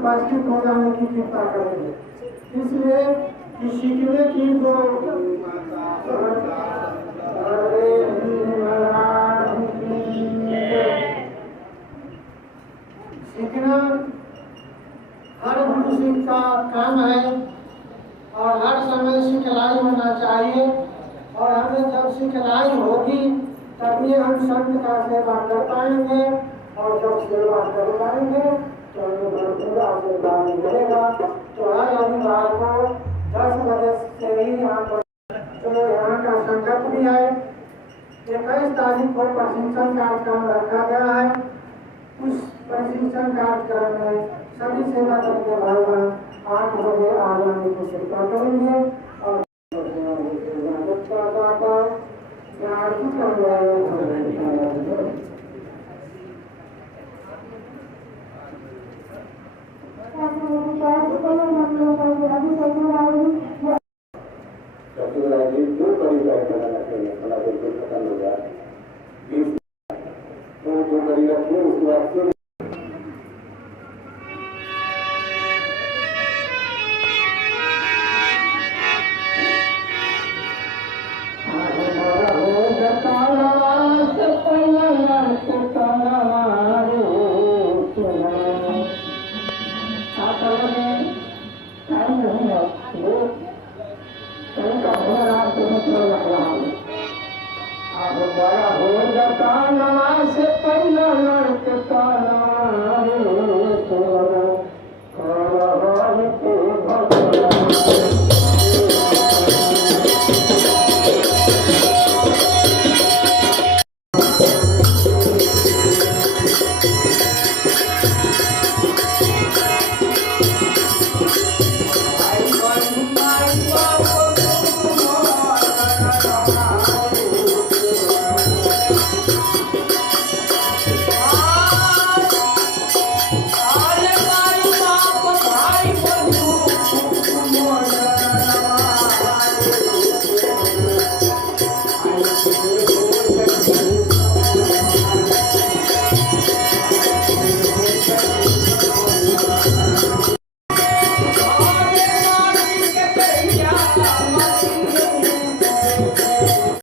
उपस्थित हो जाने की कृपा करेंगे। इसलिए कि सीखने की जो सीखना हर मनुष्य का काम है और हर समय सिखलाई होना चाहिए। और हमें जब सिखलाई होगी तभी हम संत का सेवा कर पाएंगे और जब सेवा कर पाएंगे तो हमें भरपूर आशीर्वाद मिलेगा। तो हर रविवार को 10 बजे से ही यहाँ पर तो यहाँ का संकट भी है। 21 तारीख को प्रशिक्षण कार्यक्रम रखा गया है। उस प्रशिक्षण कार्यक्रम में सभी सेवा करके भाईवान 8 बजे आ जाने की कृपा करेंगे और